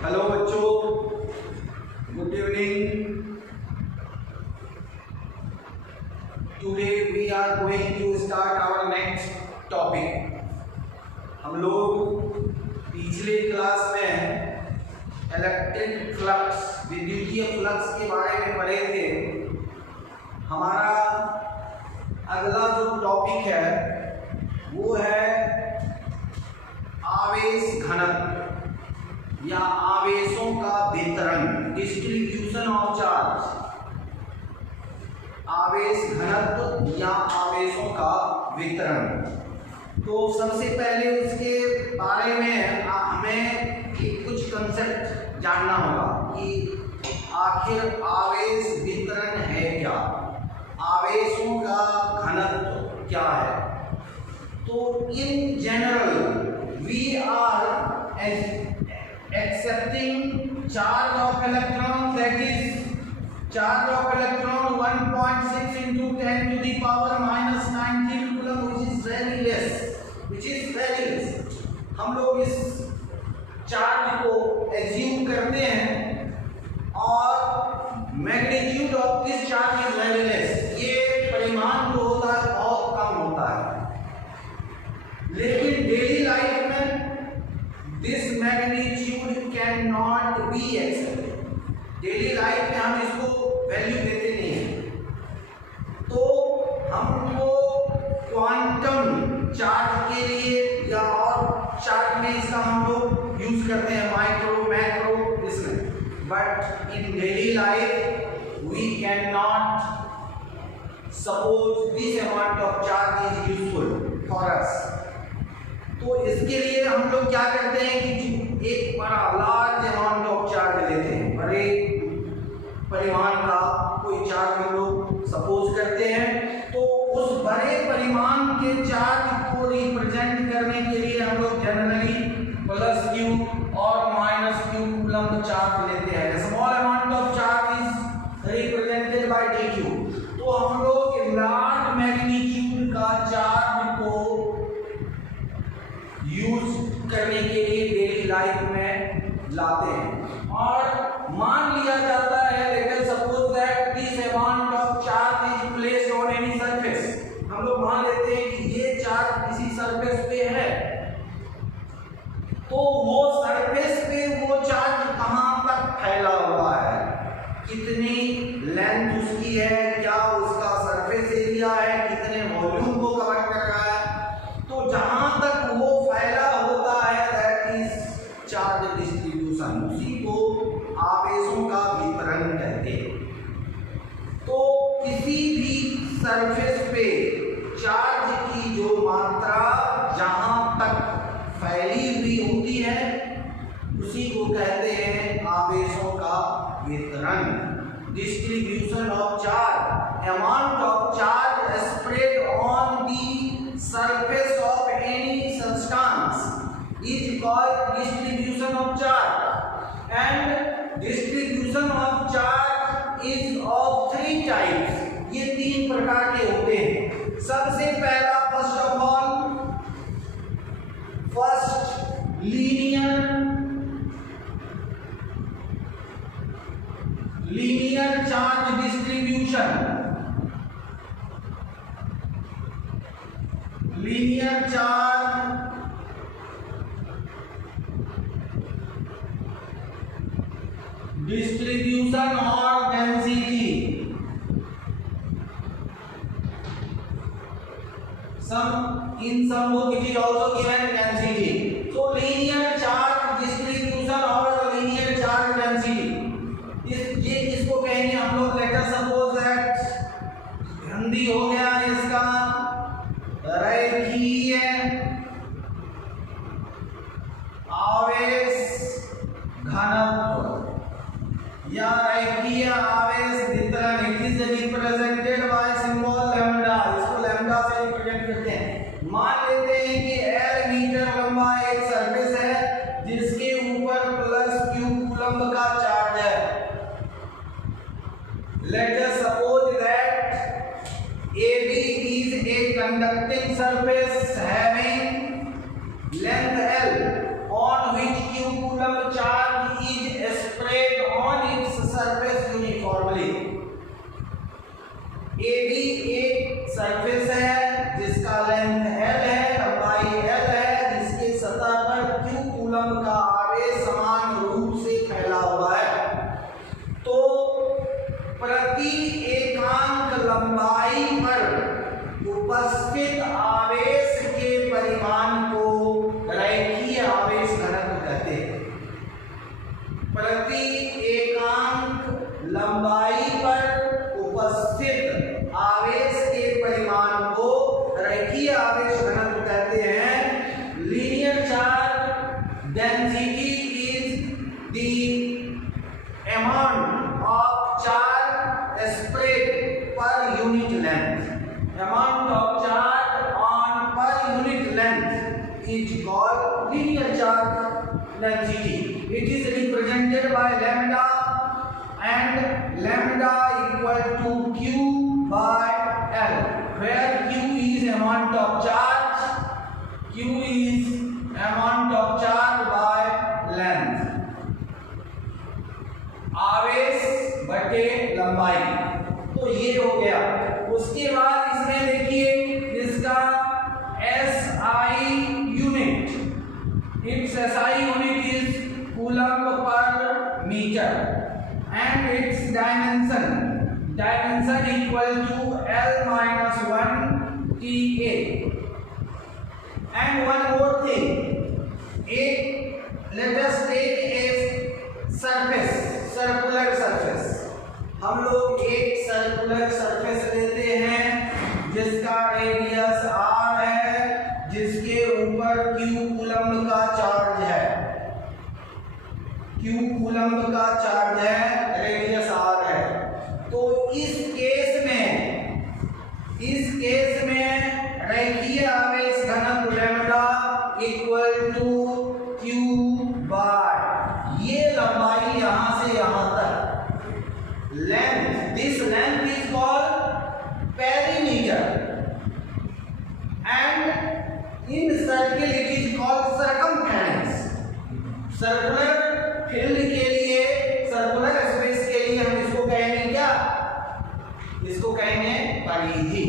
Hello बच्चों, good evening. Today we are going to start our next topic. हम लोग पिछले क्लास में इलेक्ट्रिक फ्लक्स, विद्युतीय फ्लक्स के बारे में पढ़े थे। हमारा अगला जो टॉपिक है वो है आवेश घनत्व या आवेशों का वितरण, डिस्ट्रीब्यूशन ऑफ चार्ज। आवेश घनत्व या आवेशों का वितरण। तो सबसे पहले उसके बारे में हमें कुछ कंसेप्ट जानना होगा कि आखिर आवेश वितरण है क्या, आवेशों का घनत्व क्या है। तो in general we are accepting charge of electron, that is charge of electron 1.6 into 10 to the power minus 19 coulomb, which is very less। हम लोग इस चार्ज को एज्यूम करते हैं और magnitude of this charge is very less. ये परिमाण जो होता है बहुत कम होता है, लेकिन डेली लाइफ में this magnitude can not be accepted. Daily life में हम इसको वैल्यू देते नहीं हैं। तो हमको क्वांटम चार्ज के लिए या और चार्ज में इसका हम लोग यूज करते हैं, माइक्रो, मैक्रो, इसमें। But in daily life we can not suppose this amount of charge is useful for us. तो इसके लिए हम लोग क्या करते हैं कि एक बड़ा लार्ज अमाउंट ऑफ चार्ज लेते हैं, बड़े परिमाण का कोई चार्ज हम लोग सपोज करते हैं। तो उस बड़े परिमाण के चार्ज को रिप्रेजेंट करने के लिए हम लोग जनरली प्लस क्यू और माइनस क्यू कूलम्ब चार्ज लेते हैं। Small amount of charge is represented by D Q. तो हम लोग लार्ज मैग्नीट्यूड का चार्ज को यूज करने के लिए डेली लाइफ में लाते हैं और मान लिया जाता है, let us suppose that this amount of charge is placed on any surface. हम लोग मान लेते हैं कि ये चार्ज किसी सरफेस पे है, तो वो सरफेस पे वो चार्ज कहां तक फैला हुआ है, कितनी लेंथ उसकी है, क्या उसका सरफेस एरिया है, कितने वॉल्यूम को कवर कर रहा है। तो जहां तक वो फैला होता है दैट इज चार्ज डिस्ट्रीब्यूशन, उसी को आवेशों का वितरण कहते हैं। तो किसी भी सरफेस पे चार्ज की जो मात्रा जहां तक फैली हुई होती है उसी को कहते हैं आवेशों का वितरण, distribution of charge. Amount of charge spread on the surface of any substance is called distribution of charge, and distribution of charge is of three types। ये तीन प्रकार के होते हैं। सबसे पहला first of all linear charge distribution. Linear charge distribution और density. इन सब को it is also given density. तो लीनियर चार्ज डिस्ट्रीब्यूशन और लीनियर चार्ज डेंसिटी, इसको कहेंगे हम लोग, let us suppose that Hindi हो गया इसका रेखीय आवेश घनत्व या रेखीय आवेश वितरण। It is represented by symbol lambda. इसको लैम्डा से रिप्रेजेंट करते हैं। मान लेते हैं कि L मीटर लंबा एक सरफेस है जिसके ऊपर प्लस क्यू कूलम्ब का चार्ज है। Let us suppose that AB is a conducting surface having length L on which Q coulomb charge is AB एक सरफेस है जिसका लेंथ L है, लंबाई L है, जिसके सतह पर Q कूलम का आवेश समान रूप से फैला हुआ है। तो प्रति एकांक लंबाई पर उपस्थित आवेश के परिमाण को रैखिक आवेश घनत्व कहते हैं। प्रति एकांक लंबाई पर उपस्थित आवेश के परिमाण को रैखिक आवेश घनत्व कहते हैं। Linear charge density is the amount of charge spread per unit length. Amount of charge on per unit length is called linear charge density. It is represented by lambda, and lambda equal to Q by L, where Q is amount of charge, Q is amount of charge by length, आवेश बटे लंबाई। तो ये हो गया। उसके बाद इसमें देखिए इसका SI unit, its SI unit is coulomb per meter, and its dimension equal to L minus 1 TA. And one more thing, let us take a circular surface। हम लोग एक सर्कुलर सरफेस लेते हैं जिसका रेडियस r है, जिसके ऊपर Q coulomb का चार्ज है, Q कूलम्ब का चार्ज है, रेडियस r है। तो इस केस में रैखिक आवेश घनत्व lambda equal to Q by ये लंबाई यहां से यहां तक length, this length is called perimeter, and in circle it is called circumference। Circular field के लिए, सर्कुलर स्पेस के लिए हम इसको कहेंगे क्या? इसको कहेंगे परिधि।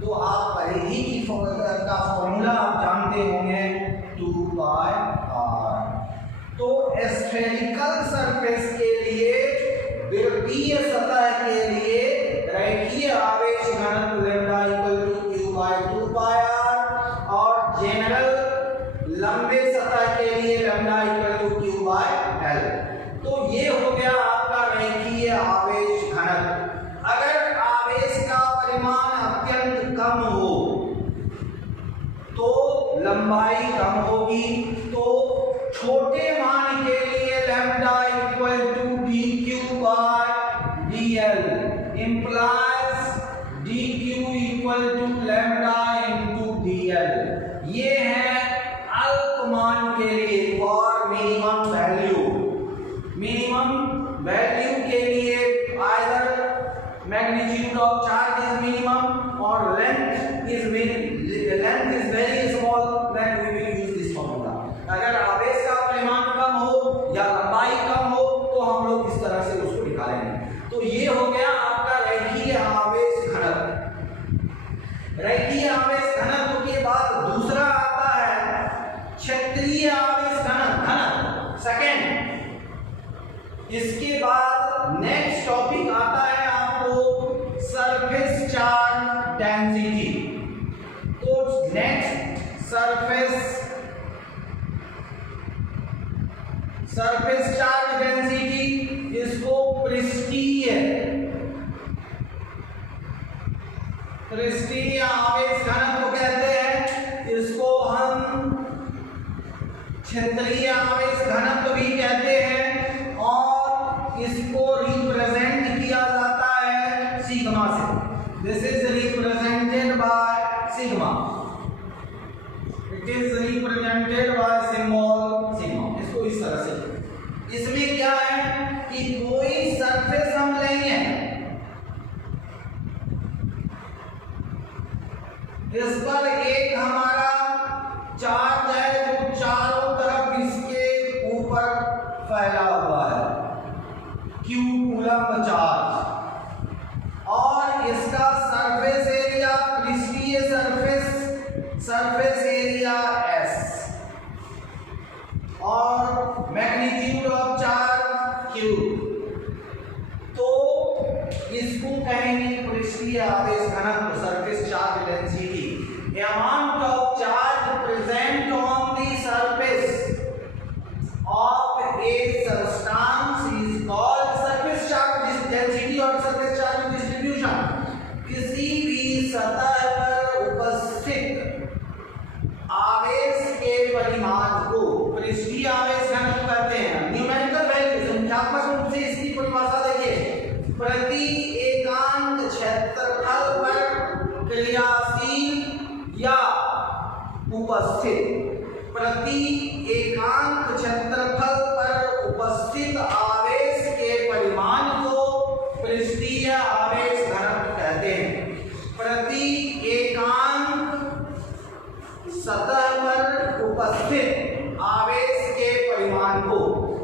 तो आप परिधि की का फॉर्मूला आप जानते होंगे 2 पाई r। तो स्फेरिकल सरफेस के लिए, वृत्तीय सतह के लिए रैखिक आवेश घनत्व lambda equal to Q by 2 pi r, और जनरल लंबे सतह के लिए lambda equal to Q by L। तो ये हो गया आपका रैखिक आवेश घनत्व। अगर आवेश का परिमाण अत्यंत कम हो तो लंबाई कम होगी। तो छोटे मान के लिए lambda equal to dq by dl implies dq equal to lambda into dl। ये है अल्पमान के लिए और मिनिमम वैल्यू के लिए either magnitude of charge is minimum or length is very small, then we will use this formula। अगर आवेश का परिमाण कम हो या लंबाई कम हो तो हम लोग इस तरह से उसको निकालेंगे। तो ये हो गया आपका रैखिक आवेश घनत्व। रैखिक आवेश घनत्व के बाद दूसरा आता है क्षेत्रीय आवेश घनत्व, सेकंड। इसके बाद नेक्स्ट टॉपिक आता है आपको सरफेस चार्ज डेंसिटी। तो नेक्स्ट सरफेस चार्ज डेंसिटी, इसको पृष्ठीय आवेश घनत्व कहते हैं। इसको हम क्षेत्रीय आवेश घनत्व भी कहते हैं, और इसको रिप्रेजेंट किया जाता है सिग्मा से। This is represented by sigma, it is represented by symbol sigma. इसको इस तरह से, इसमें क्या है कि कोई सरफेस हम लेंगे, इस पर एक हमारा चार्ज है जो चारों तरफ इसके ऊपर फैला हुआ है, Q कूलम्ब चार्ज, और इसका सरफेस एरिया, पृष्ठीय सरफेस एरिया S और मैग्नीट्यूड ऑफ चार्ज Q। तो इसको कहेंगे पृष्ठीय आवेश घनत्व, surface charge density. The amount of charge present on the surface of a substance is called surface charge density or surface charge distribution। किसी भी सतह पर उपस्थित आवेश के परिमाण को पृष्ठीय आवेश घनत्व कहते हैं। न्यूमेरिकल वैल्यू, संख्यात्मक रूप से इसकी परिभाषा देखिए, प्रति एकांक क्षेत्रफल पर क्रियाशील या उपस्थित, प्रति एकांक क्षेत्रफल पर उपस्थित आवेश के परिमाण को पृष्ठीय आवेश घनत्व कहते हैं। प्रति एकांक सतह पर उपस्थित आवेश के परिमाण को,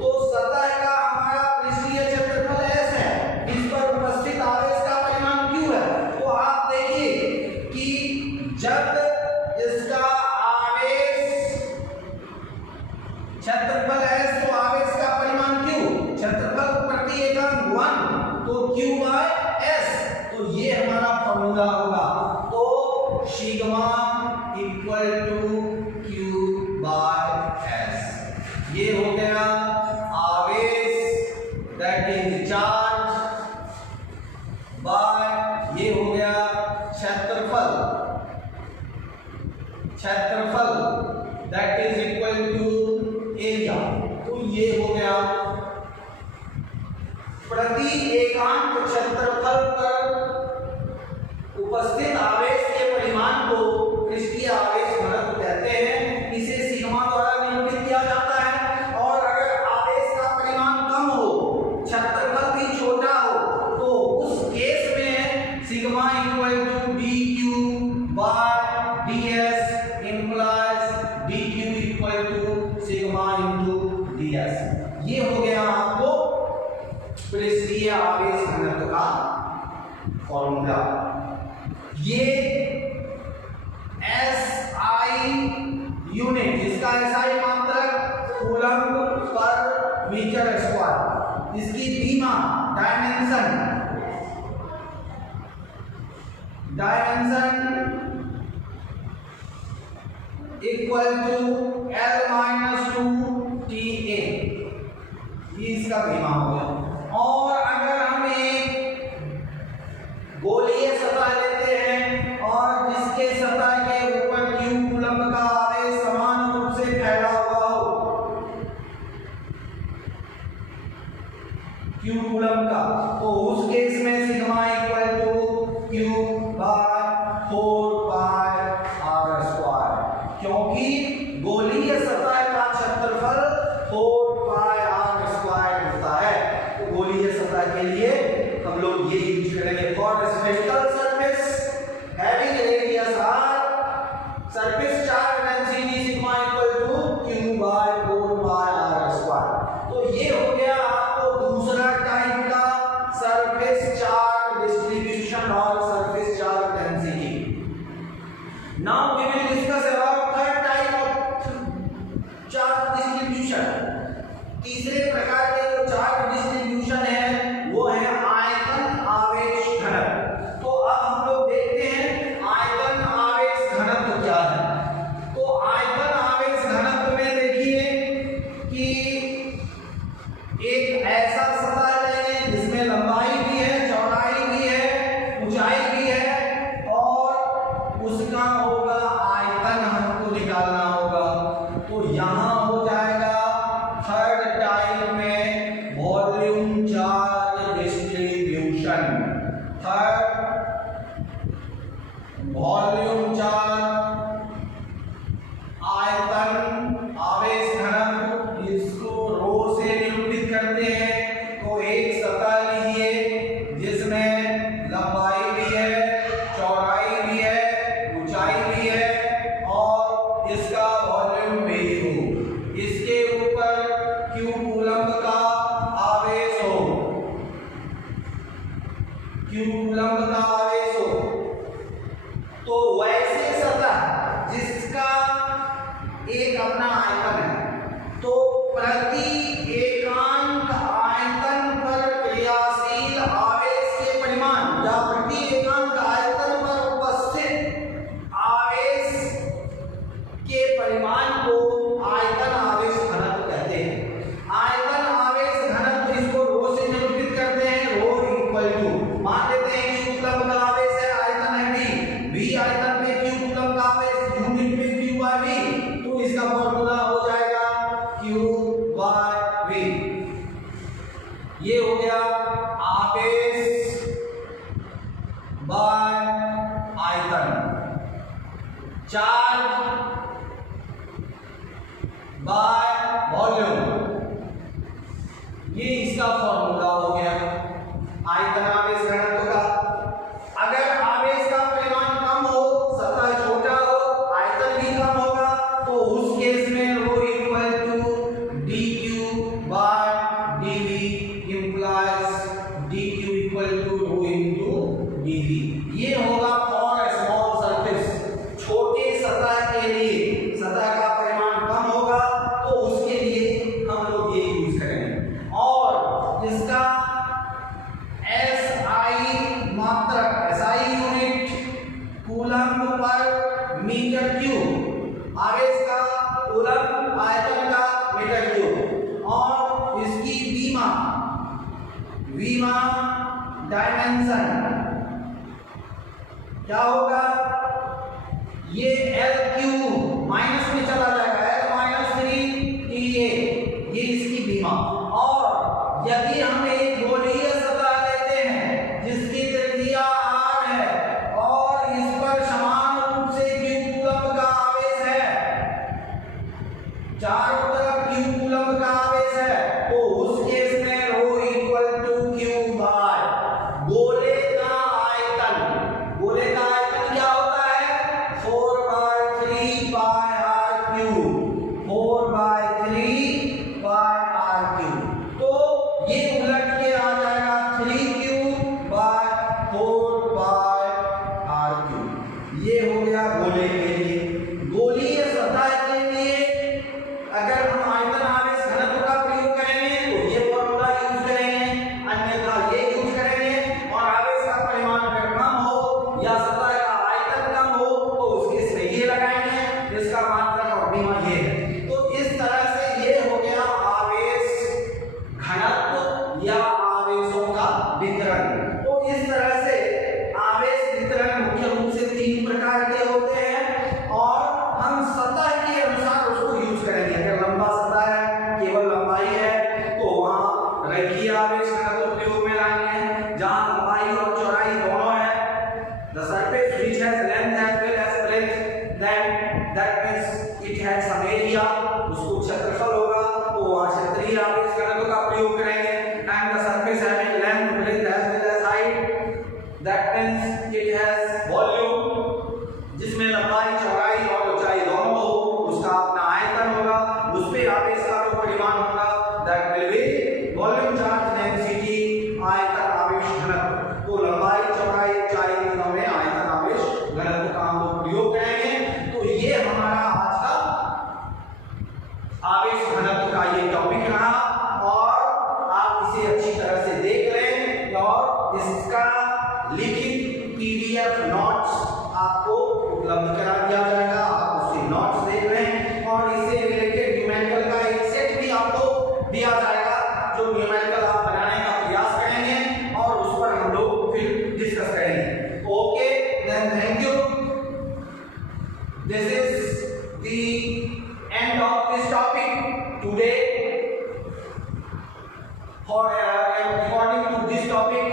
तो सतह का हमारा पृष्ठीय क्षेत्रफल S है, इस पर उपस्थित आवेश का परिमाण Q है। तो आप देखिए कि जब इसका आवेश क्षेत्रफल S तो आवेश का परिमाण Q, क्षेत्रफल प्रति एकांक 1 तो Q बाय S, तो ये हमारा फॉर्मूला होगा। तो sigma equal to Q by S, ये हो गया आवेश दैट इज चार्ज बाय, ये हो गया क्षेत्रफल that is equal to area. तो ये हो गया प्रति एकांक क्षेत्रफल पर उपस्थित आवेश के परिमाण को पृष्ठीय आवेश घनत्व कहते हैं। इसे सिग्मा द्वारा निरूपित किया जाता है। और अगर आवेश का परिमाण कम हो, क्षेत्रफल भी छोटा हो, तो उस केस में sigma equal to dq by ds implies dq equal to sigma into ds। ये हो गया आपको पृष्ठीय आवेश घनत्व का फॉर्मूला। ये SI यूनिट, जिसका SI मात्रक कूलम्ब पर मीटर स्क्वायर, इसकी बीमा डायमेंशन इक्वल टू L-2TA, ये इसका बीमा हो गया। और अगर हम एक गोलीय सतह लेते हैं और जिसके सतह के ऊपर Q कूलम्ब का आवेश समान रूप से फैला हुआ हो, Q कूलम्ब का, तो उस केस में sigma equal to Q by 4 pi R square, क्योंकि गोलीय सतह का क्षेत्रफल 4 पाई R स्क्वायर होता है। तो गोलीय सतह के लिए हम लोग ये यूज करेंगे। For spherical surface having radius R, surface charge density sigma equal to Q by 4 pi R square. तो ये हो गया आपको दूसरा टाइप का सरफेस चार्ज डिस्ट्रीब्यूशन और surface charge density. Now we will discuss about third type of charge distribution. तीसरे प्रकार के जो चार्ज डिस्ट्रीब्यूशन है वो है आयतन आवेश घनत्व। तो अब हम लोग देखते हैं आयतन आवेश घनत्व क्या है। तो आयतन आवेश घनत्व में देखिए कि एक ऐसा सतह लेंगे जिसमें लंबाई भी है, चौड़ाई भी है, ऊंचाई भी है, और उसका होगा आयतन हमको निकालना होगा। तो यहां हो जाएगा थर्ड टाइप में volume charge distribution. Third volume charge आयतन आवेश घनत्व, इसको रो से निरूपित करते हैं। तो एक सतह लीजिए जिसमें लंबाई भी है, चौड़ाई भी है, ऊंचाई भी है, और इसका वॉल्यूम भी हो। इसके ऊपर Q कूलम्ब का आवेश हो, Q कूलम्ब का आवेश प्रति एकांक आयतन पर क्रियाशील आवेश के परिमाण या प्रति एकांक आयतन पर उपस्थित आवेश के परिमाण को आयतन आवेश घनत्व कहते हैं। आयतन आवेश घनत्व इसको रो से निरूपित करते हैं। रो इक्वल टू मान लेते हैं कि कूलम्ब का आवेश है, आयतन है v, v आयतन पे q कूलम्ब का आवेश, यूनिट पे q बाय v, तो इसका फॉर्मूला हो जाएगा q बाय v। ये हो गया आवेश बाय आयतन, चार्ज बाय वॉल्यूम, ये इसका फॉर्मूला हो गया आयतन आवेश घनत्व का। अगर आवेश का परिमाण कम हो, सतह छोटा हो, आयतन भी कम होगा, तो उस केस में rho equal to dq by dv implies dq equal to rho into dv। ये होगा फॉर स्मॉल सरफेस, छोटे सतह के लिए, सतह का परिमाण कम होगा तो उसके लिए हम लोग ये यूज करेंगे। और इसका SI मात्रक, SI यूनिट कूलम्ब पर मीटर क्यूब, आवेश का कूलम्ब, आयतन का मीटर क्यूब, और इसकी विमा डायमेंशन क्या होगा, ये L माइनस में चला जाएगा, L माइनस 3TA, ये इसकी विमा। और यदि हम एक गोलीय सतह लेते हैं जिसकी त्रिज्या r है और इस पर समान रूप से q कूलम्ब का आवेश है, चारों तरफ q कूलम्ब का आवेश है, तो उस केस में rho equal to q bye गोले का आयतन। गोले का आयतन क्या होता है, 4/3 पाई r क्यूब, 4/3 पाई r क्यूब। तो ये उलट के आ जाएगा 3q bye 4 pi r cube. ये हो गया गोले के लिए। गोलीय सतह के लिए अगर हम आयतन आवेश घनत्व का प्रयोग करेंगे तो ये फॉर्मूला यूज करेंगे, अन्यथा ये यूज करेंगे। और आवेश का परिमाण अगर कम हो या सतह का आयतन कम हो तो उसके से ये लगाएंगे, इसका मात्रक और विमा ये है। तो इस तरह से ये हो गया आवेश घनत्व या आवेशों का वितरण। तो इस तरह से आवेश वितरण मुख्य रूप से 3 प्रकार के होते हैं और हम सतह के अनुसार उसको यूज करेंगे। अगर लंबा सतह है, केवल लंबाई है, तो वहां रेखीय आवेश घनत्व प्रयोग में लाएंगे। जहां लंबाई और चौड़ाई दोनों है, the surface which has length as well as breadth, then that means it has some area, उसको क्षेत्रफल होगा, तो वहां क्षेत्रीय आवेश घनत्व का प्रयोग करेंगे। and the surface having length, breadth as well as height, that means it has volume, जिसमें लंबाई, चौड़ाई और ऊंचाई दोनों हो, उसका अपना आयतन होगा, उस पे आवेश का जो परिमाण होगा, that will be volume charge density, आयतन आवेश घनत्व। तो लंबाई, चौड़ाई, ऊंचाई तीनों में आयतन आवेश घनत्व का हम लोग प्रयोग करेंगे। तो ये हमारा आज का आवेश घनत्व का ये टॉपिक रहा और आप इसे अच्छी तरह से देख लें और इसका लिखित PDF नोट्स आपको उपलब्ध करा दिया जाएगा। आप उससे नोट्स देख लें और इससे रिलेटेड न्यूमेरिकल का एक सेट भी आपको दिया जाएगा, जो न्यूमेरिकल आप बनाने का प्रयास करेंगे और उस पर हम लोग फिर डिस्कस करेंगे। Okay, then thank you. This is the end of this topic today. For according to this topic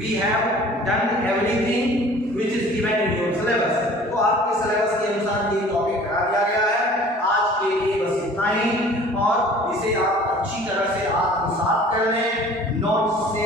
we have done everything which is given in your syllabus. तो आपके सिलेबस के अनुसार ये टॉपिक करा दिया गया है। आज के लिए बस इतना ही और इसे आप अच्छी तरह से आत्मसात कर लें, नोट्स से